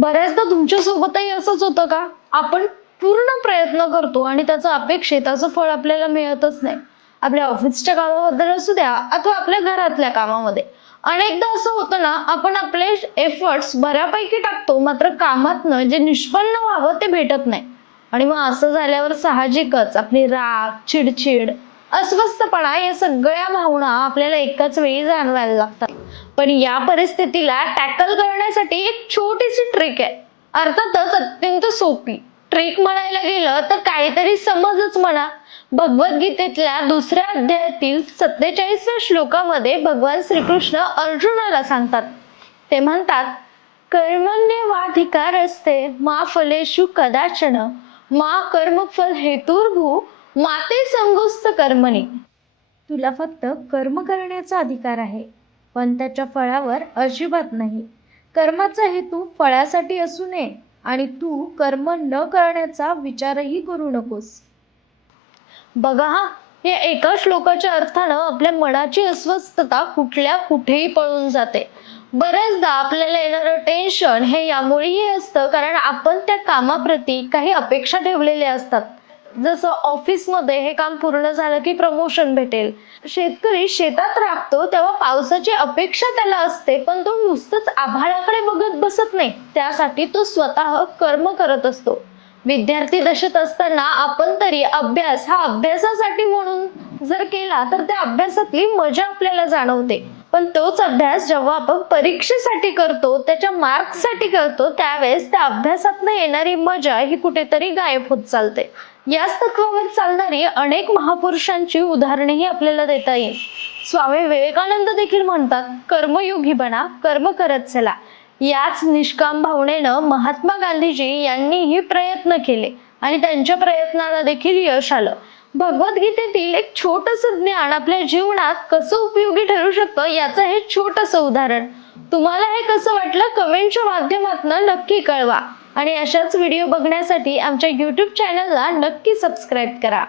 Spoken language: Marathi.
बऱ्याचदा तुमच्या सोबतही असंच होतं का? आपण पूर्ण प्रयत्न करतो आणि त्याचं अपेक्षित असं फळ आपल्याला मिळतच नाही. आपल्या ऑफिसच्या कामाबद्दल असू द्या अथवा आपल्या घरातल्या कामामध्ये. अनेकदा असं होतं ना, आपण आपले एफर्ट्स बऱ्यापैकी टाकतो, मात्र कामातनं जे निष्पन्न व्हावं ते भेटत नाही. आणि मग असं झाल्यावर साहजिकच आपली राग, चिडचिड, अस्वस्थपणा या सगळ्या भावना आपल्याला एकाच वेळी जाणवायला लागतात. पण या परिस्थितीला टॅकल करण्यासाठी एक छोटीशी ट्रिक आहे. अर्थातच अत्यंत सोपी. ट्रिक म्हणायला गेलं तर काहीतरी समजच म्हणा. भगवद्गीतेतल्या दुसऱ्या अध्यायातील 47व्या श्लोकामध्ये भगवान श्रीकृष्ण अर्जुनाला सांगतात. ते म्हणतात, कर्मण्येवाधिकारस्ते मा फलेषु कदाचन मा कर्मफल हेतुर्भू मा ते संगोस्त कर्मणी. तुला फक्त कर्म करण्याचा अधिकार आहे, पण त्याच्या फळावर अजिबात नाही. कर्माचा हेतू फळासाठी असू नये आणि तू कर्म न करण्याचा विचारही करू नकोस. बघा हा, या एका श्लोकाच्या अर्थानं आपल्या मनाची अस्वस्थता कुठल्या कुठेही पळून जाते. बऱ्याचदा आपल्याला येणारं टेन्शन हे यामुळेही असतं कारण आपण त्या कामाप्रती काही अपेक्षा ठेवलेल्या असतात. जसं ऑफिसमध्ये हे काम पूर्ण झालं की प्रमोशन भेटेल. शेतकरी शेतात राबतो तेव्हा पावसाची अपेक्षा त्याला असते, पण तो नुसतंच आभाळाकडे बघत बसत नाही. त्यासाठी तो स्वतः कर्म करत असतो. विद्यार्थी दशेत असताना आपण तरी अभ्यास हा अभ्यासासाठी म्हणून जर केला तर त्या अभ्यासातली मजा आपल्याला जाणवते. पण तोच अभ्यास जेव्हा आपण परीक्षेसाठी करतो, त्याच्या मार्क्ससाठी करतो, त्यावेळेस त्या अभ्यासातनं येणारी मजा ही कुठेतरी गायब होत चालते. याच तत्वावर चालणारी अनेक महापुरुषांची उदाहरणेही आपल्याला देता येईल. स्वामी विवेकानंद देखील म्हणतात, कर्मयोगी बना, कर्म करत चला. याच निष्काम भावनेनं महात्मा गांधीजी यांनीही प्रयत्न केले आणि त्यांच्या प्रयत्नाला देखील यश आलं. भगवद्गीतेतील एक छोटंसं ज्ञान आपल्या जीवनात कसं उपयोगी ठरू शकतं याचं हे छोटंसं उदाहरण. तुम्हाला हे कसं वाटलं कमेंटच्या माध्यमातून नक्की कळवा आणि अशाच व्हिडिओ बघण्यासाठी आमच्या YouTube चॅनलला नक्की सबस्क्राईब करा.